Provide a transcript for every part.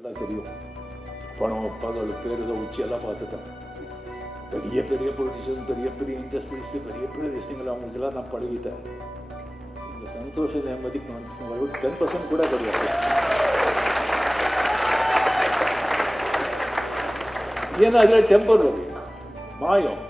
எல்லாம் தெரியும். பணம் பகல் பேருத உச்சியெல்லாம் பார்த்துட்டேன். பெரிய பெரிய பொலிட்டிஷியன் பெரிய பெரிய இண்டஸ்ட்ரியலிஸ்ட்டு பெரிய பெரிய விஷயங்கள் அவங்களுக்கெல்லாம் நான் பழகிட்டேன். இந்த சந்தோஷ நேமதி டென் பர்சன்ட் கூட கிடையாது. ஏன்னா அதில் டெம்பர் மாயம்.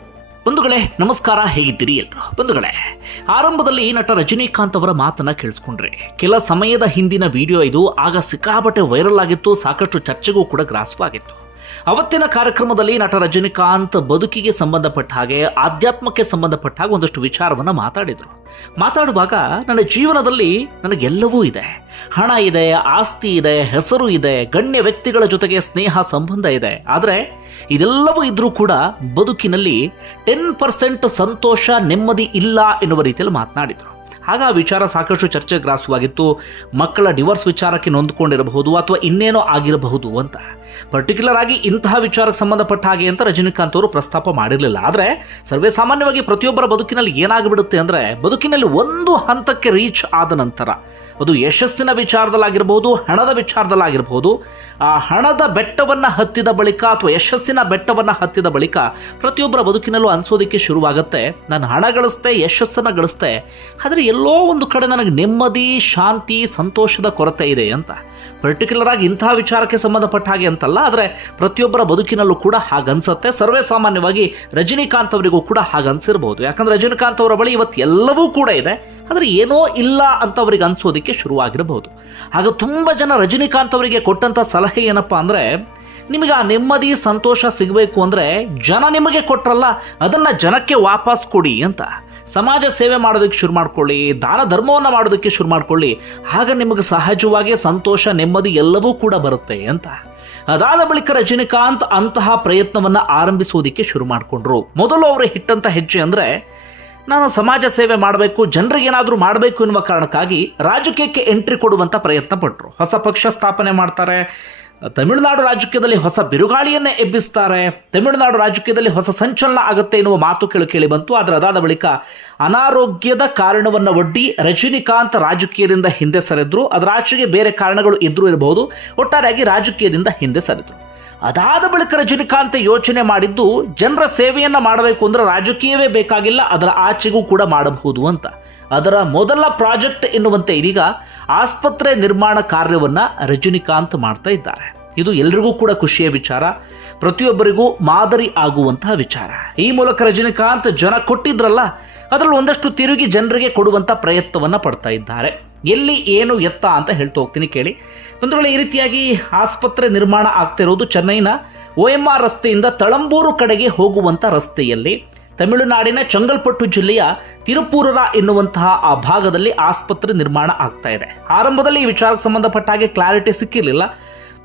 ಬಂಧುಗಳೇ, ನಮಸ್ಕಾರ, ಹೇಗಿದ್ದೀರಿ ಎಲ್ಲರೂ ಬಂಧುಗಳೇ, ಆರಂಭದಲ್ಲಿ ನಟ ರಜನಿಕಾಂತ್ ಅವರ ಮಾತನ್ನ ಕೇಳಿಸ್ಕೊಂಡ್ರಿ. ಕೆಲ ಸಮಯದ ಹಿಂದಿನ ವಿಡಿಯೋ ಇದು, ಆಗ ಸಿಕ್ಕಾಪಟ್ಟೆ ವೈರಲ್ ಆಗಿತ್ತು, ಸಾಕಷ್ಟು ಚರ್ಚೆಗೂ ಕೂಡ ಗ್ರಾಸವಾಗಿತ್ತು. ಅವತ್ತಿನ ಕಾರ್ಯಕ್ರಮದಲ್ಲಿ ನಟ ರಜನಿಕಾಂತ್ ಬದುಕಿಗೆ ಸಂಬಂಧಪಟ್ಟ ಹಾಗೆ ಆಧ್ಯಾತ್ಮಕ್ಕೆ ಸಂಬಂಧಪಟ್ಟ ಹಾಗೆ ಒಂದಷ್ಟು ವಿಚಾರವನ್ನ ಮಾತಾಡಿದರು. ಮಾತಾಡುವಾಗ ನನ್ನ ಜೀವನದಲ್ಲಿ ನನಗೆಲ್ಲವೂ ಇದೆ. ಹಣ ಇದೆ, ಆಸ್ತಿ ಇದೆ, ಹೆಸರು ಇದೆ, ಗಣ್ಯ ವ್ಯಕ್ತಿಗಳ ಜೊತೆಗೆ ಸ್ನೇಹ ಸಂಬಂಧ ಇದೆ. ಆದರೆ ಇದೆಲ್ಲವೂ ಇದ್ರೂ ಕೂಡ ಬದುಕಿನಲ್ಲಿ ಟೆನ್ ಪರ್ಸೆಂಟ್ ಸಂತೋಷ ನೆಮ್ಮದಿ ಇಲ್ಲ ಎನ್ನುವ ರೀತಿಯಲ್ಲಿ ಮಾತನಾಡಿದರು. ಆಗ ಆ ವಿಚಾರ ಸಾಕಷ್ಟು ಚರ್ಚೆ ಗ್ರಾಸವಾಗಿತ್ತು ಮಕ್ಕಳ ಡಿವೋರ್ಸ್ ವಿಚಾರಕ್ಕೆ ನೊಂದ್ಕೊಂಡಿರಬಹುದು ಅಥವಾ ಇನ್ನೇನೋ ಆಗಿರಬಹುದು ಅಂತ. ಪರ್ಟಿಕ್ಯುಲರ್ ಆಗಿ ಇಂತಹ ವಿಚಾರಕ್ಕೆ ಸಂಬಂಧಪಟ್ಟ ಹಾಗೆ ಅಂತ ರಜನಿಕಾಂತ್ ಅವರು ಪ್ರಸ್ತಾಪ ಮಾಡಿರಲಿಲ್ಲ. ಆದರೆ ಸರ್ವೇ ಸಾಮಾನ್ಯವಾಗಿ ಪ್ರತಿಯೊಬ್ಬರ ಬದುಕಿನಲ್ಲಿ ಏನಾಗಿಬಿಡುತ್ತೆ ಅಂದರೆ ಬದುಕಿನಲ್ಲಿ ಒಂದು ಹಂತಕ್ಕೆ ರೀಚ್ ಆದ ನಂತರ ಅದು ಯಶಸ್ಸಿನ ವಿಚಾರದಲ್ಲಾಗಿರ್ಬೋದು ಹಣದ ವಿಚಾರದಲ್ಲಾಗಿರ್ಬೋದು ಆ ಹಣದ ಬೆಟ್ಟವನ್ನು ಹತ್ತಿದ ಬಳಿಕ ಅಥವಾ ಯಶಸ್ಸಿನ ಬೆಟ್ಟವನ್ನು ಹತ್ತಿದ ಬಳಿಕ ಪ್ರತಿಯೊಬ್ಬರ ಬದುಕಿನಲ್ಲೂ ಅನಿಸೋದಕ್ಕೆ ಶುರುವಾಗುತ್ತೆ. ನಾನು ಹಣ ಗಳಿಸ್ತೆ, ಯಶಸ್ಸನ್ನು ಗಳಿಸ್ತೆ. ಆದರೆ ಒಂದು ಕಡೆ ನನಗೆ ನೆಮ್ಮದಿ, ಶಾಂತಿ, ಸಂತೋಷದ ಕೊರತೆ ಇದೆ ಅಂತ. ಪರ್ಟಿಕ್ಯುಲರ್ ಆಗಿ ಇಂಥ ವಿಚಾರಕ್ಕೆ ಸಂಬಂಧಪಟ್ಟ ಹಾಗೆ ಅಂತಲ್ಲ, ಆದರೆ ಪ್ರತಿಯೊಬ್ಬರ ಬದುಕಿನಲ್ಲೂ ಕೂಡ ಹಾಗನ್ಸುತ್ತೆ. ಸರ್ವೇ ಸಾಮಾನ್ಯವಾಗಿ ರಜನಿಕಾಂತ್ ಅವರಿಗೂ ಕೂಡ ಹಾಗನ್ಸಿರ್ಬೋದು. ಯಾಕಂದ್ರೆ ರಜನಿಕಾಂತ್ ಅವರ ಬಳಿ ಇವತ್ತು ಎಲ್ಲವೂ ಕೂಡ ಇದೆ. ಆದರೆ ಏನೋ ಇಲ್ಲ ಅಂತ ಅವರಿಗೆ ಅನ್ಸೋದಕ್ಕೆ ಶುರುವಾಗಿರಬಹುದು ಆಗ ತುಂಬ ಜನ ರಜನಿಕಾಂತ್ ಅವರಿಗೆ ಕೊಟ್ಟಂಥ ಸಲಹೆ ಏನಪ್ಪ ಅಂದರೆ, ನಿಮಗೆ ಆ ನೆಮ್ಮದಿ, ಸಂತೋಷ ಸಿಗಬೇಕು ಅಂದರೆ ಜನ ನಿಮಗೆ ಕೊಟ್ರಲ್ಲ, ಅದನ್ನು ಜನಕ್ಕೆ ವಾಪಸ್ ಕೊಡಿ ಅಂತ. ಸಮಾಜ ಸೇವೆ ಮಾಡೋದಕ್ಕೆ ಶುರು ಮಾಡ್ಕೊಳ್ಳಿ, ದಾನ ಧರ್ಮವನ್ನು ಮಾಡೋದಕ್ಕೆ ಶುರು ಮಾಡ್ಕೊಳ್ಳಿ, ಆಗ ನಿಮಗೆ ಸಹಜವಾಗಿ ಸಂತೋಷ, ನೆಮ್ಮದಿ ಎಲ್ಲವೂ ಕೂಡ ಬರುತ್ತೆ ಅಂತ. ಅದಾದ ಬಳಿಕ ರಜನಿಕಾಂತ್ ಅಂತಹ ಪ್ರಯತ್ನವನ್ನು ಆರಂಭಿಸೋದಿಕ್ಕೆ ಶುರು ಮಾಡಿಕೊಂಡ್ರು. ಮೊದಲು ಅವರು ಹಿಟ್ಟಂತ ಹೆಜ್ಜೆ ಅಂದರೆ ನಾನು ಸಮಾಜ ಸೇವೆ ಮಾಡಬೇಕು, ಜನರಿಗೆ ಏನಾದರೂ ಮಾಡಬೇಕು ಎನ್ನುವ ಕಾರಣಕ್ಕಾಗಿ ರಾಜಕೀಯಕ್ಕೆ ಎಂಟ್ರಿ ಕೊಡುವಂಥ ಪ್ರಯತ್ನ ಪಟ್ಟರು ಹೊಸ ಪಕ್ಷ ಸ್ಥಾಪನೆ ಮಾಡ್ತಾರೆ. ತಮಿಳುನಾಡು ರಾಜಕೀಯದಲ್ಲಿ ಹೊಸ ಬಿರುಗಾಳಿಯನ್ನೇ ಎಬ್ಬಿಸ್ತಾರೆ. ತಮಿಳುನಾಡು ರಾಜಕೀಯದಲ್ಲಿ ಹೊಸ ಸಂಚಲನ ಆಗುತ್ತೆ ಎನ್ನುವ ಮಾತು ಕೇಳಿ ಕೇಳಿ ಬಂತು. ಆದರೆ ಅದಾದ ಬಳಿಕ ಅನಾರೋಗ್ಯದ ಕಾರಣವನ್ನು ಒಡ್ಡಿ ರಜನಿಕಾಂತ್ ರಾಜಕೀಯದಿಂದ ಹಿಂದೆ ಸರಿದ್ರು. ಅದರಾಚೆಗೆ ಬೇರೆ ಕಾರಣಗಳು ಇದ್ರೂ ಇರಬಹುದು ಒಟ್ಟಾರೆಯಾಗಿ ರಾಜಕೀಯದಿಂದ ಹಿಂದೆ ಸರಿದ್ರು. ಅದಾದ ಬಳಿಕ ರಜನಿಕಾಂತ್ ಯೋಚನೆ ಮಾಡಿದ್ದು, ಜನರ ಸೇವೆಯನ್ನ ಮಾಡಬೇಕು ಅಂದ್ರೆ ರಾಜಕೀಯವೇ ಬೇಕಾಗಿಲ್ಲ, ಅದರ ಆಚೆಗೂ ಕೂಡ ಮಾಡಬಹುದು ಅಂತ. ಅದರ ಮೊದಲ ಪ್ರಾಜೆಕ್ಟ್ ಎನ್ನುವಂತೆ ಇದೀಗ ಆಸ್ಪತ್ರೆ ನಿರ್ಮಾಣ ಕಾರ್ಯವನ್ನ ರಜನಿಕಾಂತ್ ಮಾಡ್ತಾ ಇದ್ದಾರೆ. ಇದು ಎಲ್ರಿಗೂ ಕೂಡ ಖುಷಿಯ ವಿಚಾರ, ಪ್ರತಿಯೊಬ್ಬರಿಗೂ ಮಾದರಿ ಆಗುವಂತಹ ವಿಚಾರ. ಈ ಮೂಲಕ ರಜನಿಕಾಂತ್ ಜನ ಕೊಟ್ಟಿದ್ರಲ್ಲ, ಅದರಲ್ಲಿ ಒಂದಷ್ಟು ತಿರುಗಿ ಜನರಿಗೆ ಕೊಡುವಂಥ ಪ್ರಯತ್ನವನ್ನ ಪಡ್ತಾ ಇದ್ದಾರೆ. ಎಲ್ಲಿ ಏನು ಎತ್ತ ಅಂತ ಹೇಳ್ತಾ ಹೋಗ್ತೀನಿ ಕೇಳಿ. ವೇಳೆ ಈ ರೀತಿಯಾಗಿ ಆಸ್ಪತ್ರೆ ನಿರ್ಮಾಣ ಆಗ್ತಿರೋದು ಚೆನ್ನೈನ ಓ ಎಂ ಆರ್ ರಸ್ತೆಯಿಂದ ತಳಂಬೂರು ಕಡೆಗೆ ಹೋಗುವಂಥ ರಸ್ತೆಯಲ್ಲಿ. ತಮಿಳುನಾಡಿನ ಚಂಗಲ್ಪಟ್ಟು ಜಿಲ್ಲೆಯ ತಿರುಪೂರರ ಎನ್ನುವಂತಹ ಆ ಭಾಗದಲ್ಲಿ ಆಸ್ಪತ್ರೆ ನಿರ್ಮಾಣ ಆಗ್ತಾ ಇದೆ. ಆರಂಭದಲ್ಲಿ ಈ ವಿಚಾರಕ್ಕೆ ಸಂಬಂಧಪಟ್ಟ ಹಾಗೆ ಕ್ಲಾರಿಟಿ ಸಿಕ್ಕಿರಲಿಲ್ಲ.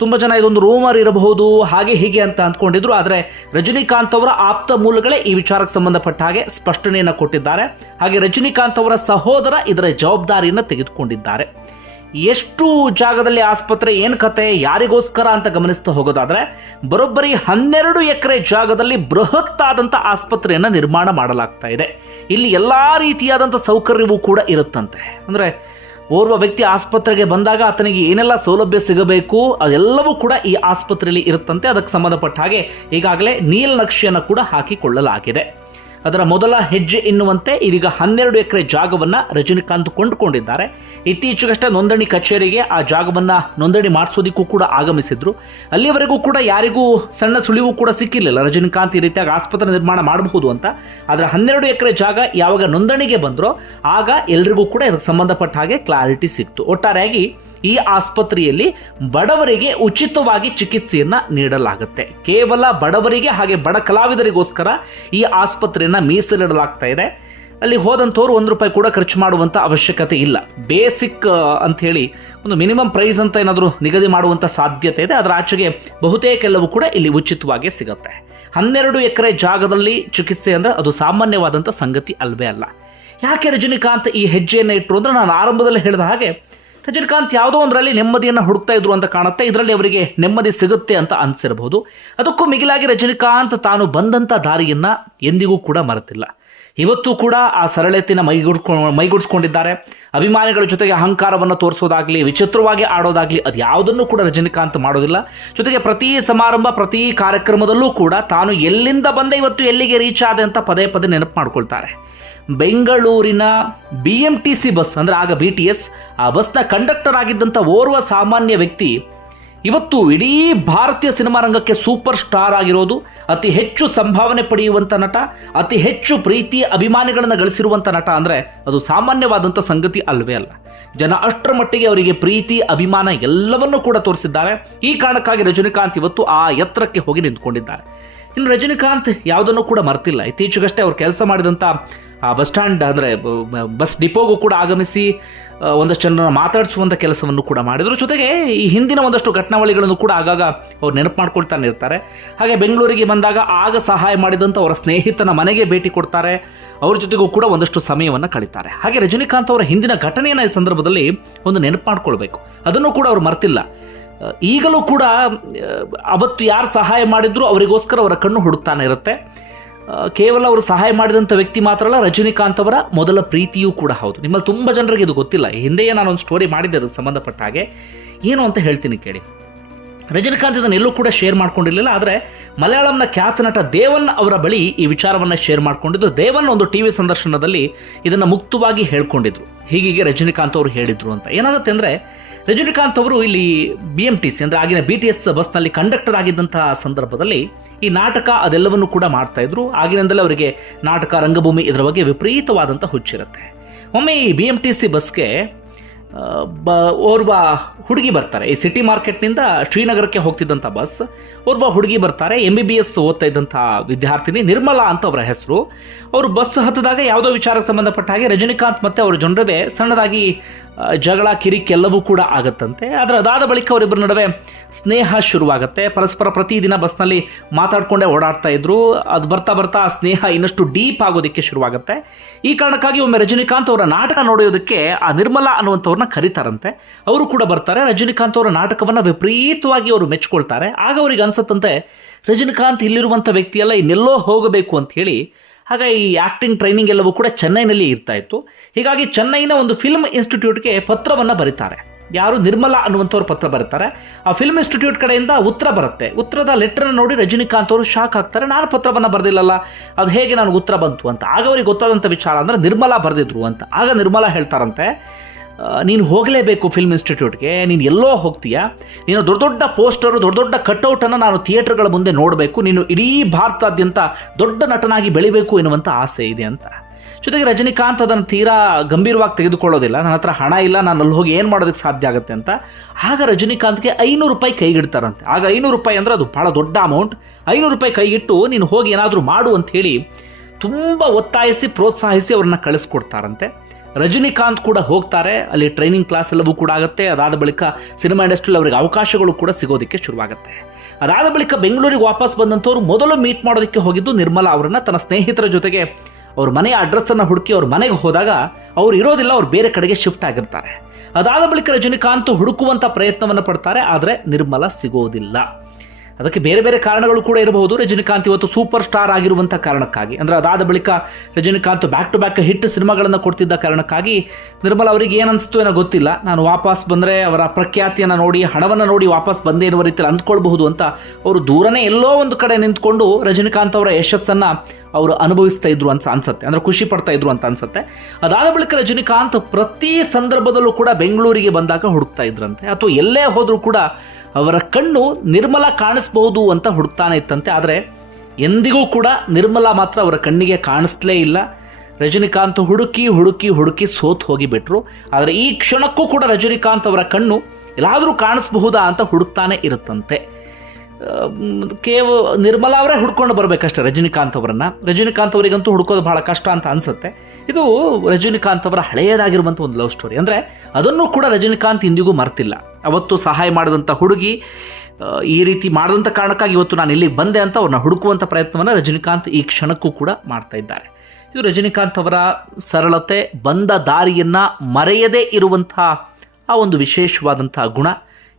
ತುಂಬ ಜನ ಇದೊಂದು ರೂಮರ್ ಇರಬಹುದು, ಹಾಗೆ ಹೀಗೆ ಅಂತ ಅಂದ್ಕೊಂಡಿದ್ರು. ಆದರೆ ರಜನಿಕಾಂತ್ ಅವರ ಆಪ್ತ ಮೂಲಗಳೇ ಈ ವಿಚಾರಕ್ಕೆ ಸಂಬಂಧಪಟ್ಟ ಹಾಗೆ ಸ್ಪಷ್ಟನೆಯನ್ನು ಕೊಟ್ಟಿದ್ದಾರೆ. ಹಾಗೆ ರಜನಿಕಾಂತ್ ಅವರ ಸಹೋದರ ಇದರ ಜವಾಬ್ದಾರಿಯನ್ನು ತೆಗೆದುಕೊಂಡಿದ್ದಾರೆ. ಎಷ್ಟು ಜಾಗದಲ್ಲಿ ಆಸ್ಪತ್ರೆ, ಏನು ಕತೆ, ಯಾರಿಗೋಸ್ಕರ ಅಂತ ಗಮನಿಸ್ತಾ ಹೋಗೋದಾದರೆ, ಬರೋಬ್ಬರಿ ಹನ್ನೆರಡು ಎಕರೆ ಜಾಗದಲ್ಲಿ ಬೃಹತ್ತಾದಂಥ ಆಸ್ಪತ್ರೆಯನ್ನು ನಿರ್ಮಾಣ ಮಾಡಲಾಗ್ತಾ ಇದೆ. ಇಲ್ಲಿ ಎಲ್ಲ ರೀತಿಯಾದಂಥ ಸೌಕರ್ಯವೂ ಕೂಡ ಇರುತ್ತಂತೆ. ಅಂದರೆ ಓರ್ವ ವ್ಯಕ್ತಿ ಆಸ್ಪತ್ರೆಗೆ ಬಂದಾಗ ಆತನಿಗೆ ಏನೆಲ್ಲ ಸೌಲಭ್ಯ ಸಿಗಬೇಕು, ಅದೆಲ್ಲವೂ ಕೂಡ ಈ ಆಸ್ಪತ್ರೆಯಲ್ಲಿ ಇರುತ್ತಂತೆ. ಅದಕ್ಕೆ ಸಂಬಂಧಪಟ್ಟ ಹಾಗೆ ಈಗಾಗಲೇ ನೀಲನಕ್ಷೆಯನ್ನು ಕೂಡ ಹಾಕಿಕೊಳ್ಳಲಾಗಿದೆ. ಅದರ ಮೊದಲ ಹೆಜ್ಜೆ ಎನ್ನುವಂತೆ ಇದೀಗ ಹನ್ನೆರಡು ಎಕರೆ ಜಾಗವನ್ನು ರಜನಿಕಾಂತ್ ಕೊಂಡುಕೊಂಡಿದ್ದಾರೆ. ಇತ್ತೀಚೆಗಷ್ಟೇ ನೋಂದಣಿ ಕಚೇರಿಗೆ ಆ ಜಾಗವನ್ನು ನೋಂದಣಿ ಮಾಡಿಸೋದಕ್ಕೂ ಕೂಡ ಆಗಮಿಸಿದ್ರು. ಅಲ್ಲಿಯವರೆಗೂ ಕೂಡ ಯಾರಿಗೂ ಸಣ್ಣ ಸುಳಿವು ಕೂಡ ಸಿಕ್ಕಿರಲಿಲ್ಲ. ರಜನಿಕಾಂತ್ ಈ ರೀತಿಯಾಗಿ ಆಸ್ಪತ್ರೆ ನಿರ್ಮಾಣ ಮಾಡಬಹುದು ಅಂತ. ಆದರೆ ಹನ್ನೆರಡು ಎಕರೆ ಜಾಗ ಯಾವಾಗ ನೋಂದಣಿಗೆ ಬಂದರೋ ಆಗ ಎಲ್ರಿಗೂ ಕೂಡ ಇದಕ್ಕೆ ಸಂಬಂಧಪಟ್ಟ ಹಾಗೆ ಕ್ಲಾರಿಟಿ ಸಿಕ್ತು. ಒಟ್ಟಾರೆಯಾಗಿ ಈ ಆಸ್ಪತ್ರೆಯಲ್ಲಿ ಬಡವರಿಗೆ ಉಚಿತವಾಗಿ ಚಿಕಿತ್ಸೆಯನ್ನು ನೀಡಲಾಗುತ್ತೆ. ಕೇವಲ ಬಡವರಿಗೆ ಹಾಗೆ ಬಡ ಕಲಾವಿದರಿಗೋಸ್ಕರ ಈ ಆಸ್ಪತ್ರೆಯನ್ನ ಮೀಸಲಿಡಲಾಗ್ತಾ ಇದೆ. ಅಲ್ಲಿ ಹೋದಂಥವ್ರು ಒಂದು ರೂಪಾಯಿ ಕೂಡ ಖರ್ಚು ಮಾಡುವಂಥ ಅವಶ್ಯಕತೆ ಇಲ್ಲ. ಬೇಸಿಕ್ ಅಂತ ಹೇಳಿ ಒಂದು ಮಿನಿಮಮ್ ಪ್ರೈಸ್ ಅಂತ ಏನಾದರೂ ನಿಗದಿ ಮಾಡುವಂಥ ಸಾಧ್ಯತೆ ಇದೆ. ಅದರ ಆಚೆಗೆ ಬಹುತೇಕ ಎಲ್ಲವೂ ಕೂಡ ಇಲ್ಲಿ ಉಚಿತವಾಗಿ ಸಿಗುತ್ತೆ. ಹನ್ನೆರಡು ಎಕರೆ ಜಾಗದಲ್ಲಿ ಚಿಕಿತ್ಸೆ ಅಂದರೆ ಅದು ಸಾಮಾನ್ಯವಾದಂಥ ಸಂಗತಿ ಅಲ್ವೇ ಅಲ್ಲ. ಯಾಕೆ ರಜನಿಕಾಂತ್ ಈ ಹೆಜ್ಜೆಯನ್ನು ಇಟ್ಟರು ಅಂದರೆ ನಾನು ಆರಂಭದಲ್ಲಿ ಹೇಳಿದ ಹಾಗೆ ರಜನಿಕಾಂತ್ ಯಾವುದೋ ಒಂದರಲ್ಲಿ ನೆಮ್ಮದಿಯನ್ನು ಹುಡುಕ್ತಾ ಇದ್ರು ಅಂತ ಕಾಣುತ್ತೆ. ಇದರಲ್ಲಿ ಅವರಿಗೆ ನೆಮ್ಮದಿ ಸಿಗುತ್ತೆ ಅಂತ ಅನಿಸಿರಬಹುದು. ಅದಕ್ಕೂ ಮಿಗಿಲಾಗಿ ರಜನಿಕಾಂತ್ ತಾನು ಬಂದಂಥ ದಾರಿಯನ್ನು ಎಂದಿಗೂ ಕೂಡ ಮರೆತಿಲ್ಲ. ಇವತ್ತು ಕೂಡ ಆ ಸರಳತೆನ ಮೈಗೂಡ್ಕೊ, ಮೈಗೂಡಿಸ್ಕೊಂಡಿದ್ದಾರೆ. ಅಭಿಮಾನಿಗಳ ಜೊತೆಗೆ ಅಹಂಕಾರವನ್ನು ತೋರಿಸೋದಾಗಲಿ, ವಿಚಿತ್ರವಾಗಿ ಆಡೋದಾಗಲಿ, ಅದು ಯಾವುದನ್ನು ಕೂಡ ರಜನಿಕಾಂತ್ ಮಾಡೋದಿಲ್ಲ. ಜೊತೆಗೆ ಪ್ರತಿ ಸಮಾರಂಭ, ಪ್ರತಿ ಕಾರ್ಯಕ್ರಮದಲ್ಲೂ ಕೂಡ ತಾನು ಎಲ್ಲಿಂದ ಬಂದೆ ಇವತ್ತು ಎಲ್ಲಿಗೆ ರೀಚ್ ಆದೆ ಅಂತ ಪದೇ ಪದೇ ನೆನಪು ಮಾಡ್ಕೊಳ್ತಾರೆ. ಬೆಂಗಳೂರಿನ B M T C bus ಅಂದರೆ ಆಗ ಬಿ ಟಿ ಎಸ್ ಆ ಬಸ್ನ ಕಂಡಕ್ಟರ್ ಆಗಿದ್ದಂಥ ಓರ್ವ ಸಾಮಾನ್ಯ ವ್ಯಕ್ತಿ ಇವತ್ತು ಇಡೀ ಭಾರತೀಯ ಸಿನಿಮಾ ರಂಗಕ್ಕೆ ಸೂಪರ್ ಸ್ಟಾರ್ ಆಗಿರೋದು, ಅತಿ ಹೆಚ್ಚು ಸಂಭಾವನೆ ಪಡೆಯುವಂಥ ನಟ, ಅತಿ ಹೆಚ್ಚು ಪ್ರೀತಿ ಅಭಿಮಾನಿಗಳನ್ನು ಗಳಿಸಿರುವಂಥ ನಟ ಅಂದರೆ ಅದು ಸಾಮಾನ್ಯವಾದಂಥ ಸಂಗತಿ ಅಲ್ಲವೇ ಅಲ್ಲ. ಜನ ಅಷ್ಟರ ಮಟ್ಟಿಗೆ ಅವರಿಗೆ ಪ್ರೀತಿ, ಅಭಿಮಾನ ಎಲ್ಲವನ್ನೂ ಕೂಡ ತೋರಿಸಿದ್ದಾರೆ. ಈ ಕಾರಣಕ್ಕಾಗಿ ರಜನಿಕಾಂತ್ ಇವತ್ತು ಆ ಎತ್ತರಕ್ಕೆ ಹೋಗಿ ನಿಂತ್ಕೊಂಡಿದ್ದಾರೆ. ಇನ್ನು ರಜನಿಕಾಂತ್ ಯಾವುದನ್ನು ಕೂಡ ಮರ್ತಿಲ್ಲ. ಇತ್ತೀಚೆಗಷ್ಟೇ ಅವ್ರು ಕೆಲಸ ಮಾಡಿದಂಥ ಆ, ಬಸ್ ಸ್ಟ್ಯಾಂಡ್ ಅಂದರೆ ಬಸ್ ಡಿಪೋಗೂ ಕೂಡ ಆಗಮಿಸಿ ಒಂದಷ್ಟು ಜನರನ್ನು ಮಾತಾಡಿಸುವಂಥ ಕೆಲಸವನ್ನು ಕೂಡ ಮಾಡಿದರು. ಜೊತೆಗೆ ಈ ಹಿಂದಿನ ಒಂದಷ್ಟು ಘಟನಾವಳಿಗಳನ್ನು ಕೂಡ ಆಗಾಗ ಅವ್ರು ನೆನಪು ಮಾಡ್ಕೊಳ್ತಾನೆ ಇರ್ತಾರೆ. ಹಾಗೆ ಬೆಂಗಳೂರಿಗೆ ಬಂದಾಗ ಆಗ ಸಹಾಯ ಮಾಡಿದಂಥ ಅವರ ಸ್ನೇಹಿತನ ಮನೆಗೆ ಭೇಟಿ ಕೊಡ್ತಾರೆ. ಅವ್ರ ಜೊತೆಗೂ ಕೂಡ ಒಂದಷ್ಟು ಸಮಯವನ್ನು ಕಳೀತಾರೆ. ಹಾಗೆ ರಜನಿಕಾಂತ್ ಅವರ ಹಿಂದಿನ ಘಟನೆಯನ್ನು ಈ ಸಂದರ್ಭದಲ್ಲಿ ಒಂದು ನೆನಪು ಮಾಡ್ಕೊಳ್ಬೇಕು. ಅದನ್ನು ಕೂಡ ಅವ್ರು ಮರ್ತಿಲ್ಲ. ಈಗಲೂ ಕೂಡ ಅವತ್ತು ಯಾರು ಸಹಾಯ ಮಾಡಿದ್ರು ಅವರಿಗೋಸ್ಕರ ಅವರ ಕಣ್ಣು ಹುಡುಕ್ತಾನೆ ಇರುತ್ತೆ. ಕೇವಲ ಅವರು ಸಹಾಯ ಮಾಡಿದಂಥ ವ್ಯಕ್ತಿ ಮಾತ್ರ ಅಲ್ಲ, ರಜನಿಕಾಂತ್ ಅವರ ಮೊದಲ ಪ್ರೀತಿಯೂ ಕೂಡ ಹೌದು. ನಿಮ್ಮಲ್ಲಿ ತುಂಬ ಜನರಿಗೆ ಇದು ಗೊತ್ತಿಲ್ಲ. ಹಿಂದೆಯೇ ನಾನು ಒಂದು ಸ್ಟೋರಿ ಮಾಡಿದ್ದೆ, ಅದಕ್ಕೆ ಸಂಬಂಧಪಟ್ಟ ಹಾಗೆ. ಏನು ಅಂತ ಹೇಳ್ತೀನಿ ಕೇಳಿ. ರಜನಿಕಾಂತ್ ಇದನ್ನು ಎಲ್ಲೂ ಕೂಡ ಶೇರ್ ಮಾಡ್ಕೊಂಡಿರಲಿಲ್ಲ, ಆದರೆ ಮಲಯಾಳಂನ ಖ್ಯಾತ ನಟ ದೇವನ್ ಅವರ ಬಳಿ ಈ ವಿಚಾರವನ್ನು ಶೇರ್ ಮಾಡಿಕೊಂಡಿದ್ದು ದೇವನ್ ಒಂದು ಟಿ ವಿ ಸಂದರ್ಶನದಲ್ಲಿ ಇದನ್ನು ಮುಕ್ತವಾಗಿ ಹೇಳ್ಕೊಂಡಿದ್ರು. ಹೀಗೀಗೆ ರಜನಿಕಾಂತ್ ಅವರು ಹೇಳಿದ್ರು ಅಂತ. ಏನಾಗುತ್ತೆ ಅಂದರೆ, ರಜನಿಕಾಂತ್ ಅವರು ಇಲ್ಲಿ ಬಿ ಎಂ ಟಿ ಸಿ ಅಂದರೆ ಆಗಿನ ಬಿ ಟಿ ಎಸ್ ಬಸ್ನಲ್ಲಿ ಕಂಡಕ್ಟರ್ ಆಗಿದ್ದಂತಹ ಸಂದರ್ಭದಲ್ಲಿ ಈ ನಾಟಕ ಅದೆಲ್ಲವನ್ನು ಕೂಡ ಮಾಡ್ತಾ ಇದ್ರು. ಆಗಿನಿಂದಲೇ ಅವರಿಗೆ ನಾಟಕ ರಂಗಭೂಮಿ ಇದರ ಬಗ್ಗೆ ವಿಪರೀತವಾದಂಥ ಹುಚ್ಚಿರುತ್ತೆ. ಒಮ್ಮೆ ಈ ಬಿ ಎಂ ಟಿ ಸಿ ಬಸ್ಗೆ ಬ, ಓರ್ವ ಹುಡುಗಿ ಬರ್ತಾರೆ. ಈ ಸಿಟಿ ಮಾರ್ಕೆಟ್ನಿಂದ ಶ್ರೀನಗರಕ್ಕೆ ಹೋಗ್ತಿದ್ದಂಥ ಬಸ್, ಓರ್ವ ಹುಡುಗಿ ಬರ್ತಾರೆ ಎಂ ಬಿ ಬಿ ಎಸ್ ಓದ್ತಾ ಇದ್ದಂಥ ವಿದ್ಯಾರ್ಥಿನಿ ನಿರ್ಮಲಾ ಅಂತ ಅವರ ಹೆಸರು. ಅವರು ಬಸ್ ಹತ್ತಿದಾಗ ಯಾವುದೋ ವಿಚಾರಕ್ಕೆ ಸಂಬಂಧಪಟ್ಟ ಹಾಗೆ ರಜನಿಕಾಂತ್ ಮತ್ತು ಅವರ ಜನರವೇ ಸಣ್ಣದಾಗಿ ಜಗಳ, ಕಿರಿಕೆಲ್ಲವೂ ಕೂಡ ಆಗತ್ತಂತೆ. ಆದರೆ ಅದಾದ ಬಳಿಕ ಅವರಿಬ್ಬರ ನಡುವೆ ಸ್ನೇಹ ಶುರುವಾಗುತ್ತೆ. ಪರಸ್ಪರ ಪ್ರತಿದಿನ ಬಸ್ನಲ್ಲಿ ಮಾತಾಡ್ಕೊಂಡೇ ಓಡಾಡ್ತಾ ಇದ್ರು. ಅದು ಬರ್ತಾ ಬರ್ತಾ ಆ ಸ್ನೇಹ ಇನ್ನಷ್ಟು ಡೀಪ್ ಆಗೋದಕ್ಕೆ ಶುರುವಾಗುತ್ತೆ. ಈ ಕಾರಣಕ್ಕಾಗಿ ಒಮ್ಮೆ ರಜನಿಕಾಂತ್ ಅವರ ನಾಟಕ ನೋಡೋದಕ್ಕೆ ಆ ನಿರ್ಮಲಾ ಅನ್ನುವಂಥವ್ರನ್ನ ಕರೀತಾರಂತೆ. ಅವರು ಕೂಡ ಬರ್ತಾರೆ. ರಜನಿಕಾಂತ್ ಅವರ ನಾಟಕವನ್ನು ವಿಪರೀತವಾಗಿ ಅವರು ಮೆಚ್ಕೊಳ್ತಾರೆ. ಆಗ ಅವ್ರಿಗೆ ಅನ್ಸತ್ತಂತೆ, ರಜನಿಕಾಂತ್ ಇಲ್ಲಿರುವಂಥ ವ್ಯಕ್ತಿಯೆಲ್ಲ ಇನ್ನೆಲ್ಲೋ ಹೋಗಬೇಕು ಅಂತ ಹೇಳಿ ಆಗ ಈ ಆ್ಯಕ್ಟಿಂಗ್ ಟ್ರೈನಿಂಗ್ ಎಲ್ಲವೂ ಕೂಡ ಚೆನ್ನೈನಲ್ಲಿ ಇರ್ತಾ ಇತ್ತು. ಹೀಗಾಗಿ ಚೆನ್ನೈನ ಒಂದು ಫಿಲ್ಮ್ ಇನ್ಸ್ಟಿಟ್ಯೂಟ್ಗೆ ಪತ್ರವನ್ನು ಬರೀತಾರೆ. ಯಾರು? ನಿರ್ಮಲಾ ಅನ್ನುವಂಥವ್ರು ಪತ್ರ ಬರೀತಾರೆ. ಆ ಫಿಲ್ಮ್ ಇನ್ಸ್ಟಿಟ್ಯೂಟ್ ಕಡೆಯಿಂದ ಉತ್ತರ ಬರುತ್ತೆ. ಉತ್ತರದ ಲೆಟ್ರನ್ನ ನೋಡಿ ರಜನಿಕಾಂತ್ ಅವರು ಶಾಕ್ ಆಗ್ತಾರೆ. ನಾನು ಪತ್ರವನ್ನು ಬರೆದಿಲ್ಲಲ್ಲ, ಅದು ಹೇಗೆ ನನಗೆ ಉತ್ತರ ಬಂತು ಅಂತ. ಆಗ ಅವ್ರಿಗೆ ಗೊತ್ತಾದಂಥ ವಿಚಾರ ಅಂದರೆ ನಿರ್ಮಲಾ ಬರೆದಿದ್ರು ಅಂತ. ಆಗ ನಿರ್ಮಲಾ ಹೇಳ್ತಾರಂತೆ ನೀನು ಹೋಗಲೇಬೇಕು ಫಿಲ್ಮ್ ಇನ್ಸ್ಟಿಟ್ಯೂಟ್ಗೆ ನೀನು ಎಲ್ಲೋ ಹೋಗ್ತೀಯಾ? ನೀನು ದೊಡ್ಡ ದೊಡ್ಡ ಪೋಸ್ಟರು ದೊಡ್ಡ ದೊಡ್ಡ ಕಟ್ಔಟನ್ನು ನಾನು ಥಿಯೇಟ್ರ್ಗಳ ಮುಂದೆ ನೋಡಬೇಕು, ನೀನು ಇಡೀ ಭಾರತಾದ್ಯಂತ ದೊಡ್ಡ ನಟನಾಗಿ ಬೆಳಿಬೇಕು ಎನ್ನುವಂಥ ಆಸೆ ಇದೆ ಅಂತ. ಜೊತೆಗೆ ರಜನಿಕಾಂತ್ ಅದನ್ನು ತೀರಾ ಗಂಭೀರವಾಗಿ ತೆಗೆದುಕೊಳ್ಳೋದಿಲ್ಲ, ನನ್ನ ಹತ್ರ ಹಣ ಇಲ್ಲ, ನಾನು ಅಲ್ಲಿ ಹೋಗಿ ಏನು ಮಾಡೋದಕ್ಕೆ ಸಾಧ್ಯ ಆಗುತ್ತೆ ಅಂತ. ಆಗ ರಜನಿಕಾಂತ್ಗೆ ಐನೂರು ರೂಪಾಯಿ ಕೈಗಿಡ್ತಾರಂತೆ. ಆಗ ಐನೂರು ರೂಪಾಯಿ ಅಂದರೆ ಅದು ಭಾಳ ದೊಡ್ಡ ಅಮೌಂಟ್ ಐನೂರು ರೂಪಾಯಿ ಕೈಗಿಟ್ಟು ನೀನು ಹೋಗಿ ಏನಾದರೂ ಮಾಡು ಅಂತ ಹೇಳಿ ತುಂಬ ಒತ್ತಾಯಿಸಿ, ಪ್ರೋತ್ಸಾಹಿಸಿ ಅವ್ರನ್ನ ಕಳಿಸ್ಕೊಡ್ತಾರಂತೆ. ರಜನಿಕಾಂತ್ ಕೂಡ ಹೋಗ್ತಾರೆ. ಅಲ್ಲಿ ಟ್ರೈನಿಂಗ್ ಕ್ಲಾಸ್ ಎಲ್ಲವೂ ಕೂಡ ಆಗುತ್ತೆ. ಅದಾದ ಬಳಿಕ ಸಿನಿಮಾ ಇಂಡಸ್ಟ್ರಿಯಲ್ಲಿ ಅವರಿಗೆ ಅವಕಾಶಗಳು ಕೂಡ ಸಿಗೋದಕ್ಕೆ ಶುರುವಾಗುತ್ತೆ. ಅದಾದ ಬಳಿಕ ಬೆಂಗಳೂರಿಗೆ ವಾಪಸ್ ಬಂದಂಥವ್ರು ಮೊದಲು ಮೀಟ್ ಮಾಡೋದಕ್ಕೆ ಹೋಗಿದ್ದು ನಿರ್ಮಲಾ ಅವರನ್ನು. ತನ್ನ ಸ್ನೇಹಿತರ ಜೊತೆಗೆ ಅವ್ರ ಮನೆಯ ಅಡ್ರೆಸ್ಸನ್ನು ಹುಡುಕಿ ಅವ್ರ ಮನೆಗೆ ಹೋದಾಗ ಅವ್ರು ಇರೋದಿಲ್ಲ, ಅವ್ರು ಬೇರೆ ಕಡೆಗೆ ಶಿಫ್ಟ್ ಆಗಿರ್ತಾರೆ. ಅದಾದ ಬಳಿಕ ರಜನಿಕಾಂತ್ ಹುಡುಕುವಂಥ ಪ್ರಯತ್ನವನ್ನು ಪಡ್ತಾರೆ, ಆದರೆ ನಿರ್ಮಲ ಸಿಗೋದಿಲ್ಲ. ಅದಕ್ಕೆ ಬೇರೆ ಬೇರೆ ಕಾರಣಗಳು ಕೂಡ ಇರಬಹುದು. ರಜನಿಕಾಂತ್ ಇವತ್ತು ಸೂಪರ್ ಸ್ಟಾರ್ ಆಗಿರುವಂಥ ಕಾರಣಕ್ಕಾಗಿ. ಅಂದರೆ ಅದಾದ ಬಳಿಕ Rajinikanth back to back hit ಸಿನಿಮಾಗಳನ್ನು ಕೊಡ್ತಿದ್ದ ಕಾರಣಕ್ಕಾಗಿ ನಿರ್ಮಲ ಅವರಿಗೆ ಏನನ್ನಿಸ್ತು ಏನೋ ಗೊತ್ತಿಲ್ಲ. ನಾನು ವಾಪಸ್ ಬಂದರೆ ಅವರ ಪ್ರಖ್ಯಾತಿಯನ್ನು ನೋಡಿ, ಹಣವನ್ನು ನೋಡಿ ವಾಪಸ್ ಬಂದೇ ಇರುವ ರೀತಿಯಲ್ಲಿ ಅಂದ್ಕೊಳ್ಬಹುದು ಅಂತ ಅವರು ದೂರನೇ ಎಲ್ಲೋ ಒಂದು ಕಡೆ ನಿಂತ್ಕೊಂಡು ರಜನಿಕಾಂತ್ ಅವರ ಯಶಸ್ಸನ್ನು ಅವರು ಅನುಭವಿಸ್ತಾ ಇದ್ರು ಅಂತ ಅನ್ಸುತ್ತೆ. ಅಂದರೆ ಖುಷಿ ಪಡ್ತಾ ಇದ್ರು ಅಂತ ಅನ್ಸುತ್ತೆ. ಅದಾದ ಬಳಿಕ ರಜನಿಕಾಂತ್ ಪ್ರತಿ ಸಂದರ್ಭದಲ್ಲೂ ಕೂಡ ಬೆಂಗಳೂರಿಗೆ ಬಂದಾಗ ಹುಡುಕ್ತಾ ಇದ್ರಂತೆ. ಅಥವಾ ಎಲ್ಲೇ ಹೋದರೂ ಕೂಡ ಅವರ ಕಣ್ಣು ನಿರ್ಮಲ ಕಾಣಿಸ್ಬಹುದು ಅಂತ ಹುಡುಕ್ತಾನೆ ಇತ್ತಂತೆ. ಆದರೆ ಎಂದಿಗೂ ಕೂಡ ನಿರ್ಮಲ ಮಾತ್ರ ಅವರ ಕಣ್ಣಿಗೆ ಕಾಣಿಸ್ಲೇ ಇಲ್ಲ. ರಜನಿಕಾಂತ್ ಹುಡುಕಿ ಹುಡುಕಿ ಹುಡುಕಿ ಸೋತ್ ಹೋಗಿಬಿಟ್ರು. ಆದರೆ ಈ ಕ್ಷಣಕ್ಕೂ ಕೂಡ ರಜನಿಕಾಂತ್ ಅವರ ಕಣ್ಣು ಎಲ್ಲಾದರೂ ಕಾಣಿಸ್ಬಹುದಾ ಅಂತ ಹುಡುಕ್ತಾನೆ ಇರುತ್ತಂತೆ. ಕೇವ ನಿರ್ಮಲಾ ಅವರೇ ಹುಡ್ಕೊಂಡು ಬರಬೇಕಷ್ಟೆ ರಜನಿಕಾಂತ್ ಅವರನ್ನ. ರಜನಿಕಾಂತ್ ಅವರಿಗಂತೂ ಹುಡ್ಕೋದು ಬಹಳ ಕಷ್ಟ ಅಂತ ಅನ್ಸುತ್ತೆ. ಇದು ರಜನಿಕಾಂತ್ ಅವರ ಹಳೆಯದಾಗಿರುವಂಥ ಒಂದು ಲವ್ ಸ್ಟೋರಿ ಅಂದರೆ ಅದನ್ನು ಕೂಡ ರಜನಿಕಾಂತ್ ಇಂದಿಗೂ ಮರ್ತಿಲ್ಲ. ಅವತ್ತು ಸಹಾಯ ಮಾಡಿದಂಥ ಹುಡುಗಿ ಈ ರೀತಿ ಮಾಡಿದಂಥ ಕಾರಣಕ್ಕಾಗಿ ಇವತ್ತು ನಾನು ಇಲ್ಲಿಗೆ ಬಂದೆ ಅಂತ ಅವ್ರನ್ನ ಹುಡುಕುವಂಥ ಪ್ರಯತ್ನವನ್ನು ರಜನಿಕಾಂತ್ ಈ ಕ್ಷಣಕ್ಕೂ ಕೂಡ ಮಾಡ್ತಾ ಇದ್ದಾರೆ. ಇದು ರಜನಿಕಾಂತ್ ಅವರ ಸರಳತೆ, ಬಂದ ದಾರಿಯನ್ನು ಮರೆಯದೇ ಇರುವಂಥ ಆ ಒಂದು ವಿಶೇಷವಾದಂಥ ಗುಣ.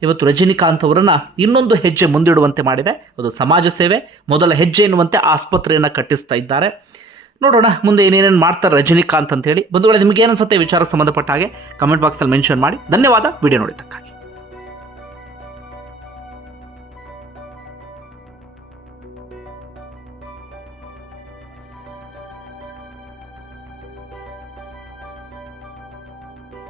ಇವತ್ತು ರಜನಿಕಾಂತ್ ಅವರನ್ನು ಇನ್ನೊಂದು ಹೆಜ್ಜೆ ಮುಂದಿಡುವಂತೆ ಮಾಡಿದೆ. ಅದು ಸಮಾಜ ಸೇವೆ, ಮೊದಲ ಹೆಜ್ಜೆ ಎನ್ನುವಂತೆ ಆಸ್ಪತ್ರೆಯನ್ನು ಕಟ್ಟಿಸ್ತಾ ಇದ್ದಾರೆ. ನೋಡೋಣ, ಮುಂದೆ ಏನೇನೇನು ಮಾಡ್ತಾರೆ ರಜನಿಕಾಂತ್ ಅಂತೇಳಿ. ಬಂಧುಗಳೇ, ನಿಮಗೆ ಏನನ್ಸುತ್ತೆ ವಿಚಾರಕ್ಕೆ ಸಂಬಂಧಪಟ್ಟ ಹಾಗೆ ಕಮೆಂಟ್ ಬಾಕ್ಸಲ್ಲಿ ಮೆನ್ಷನ್ ಮಾಡಿ. ಧನ್ಯವಾದ ವಿಡಿಯೋ ನೋಡಿದ್ದಕ್ಕಾಗಿ.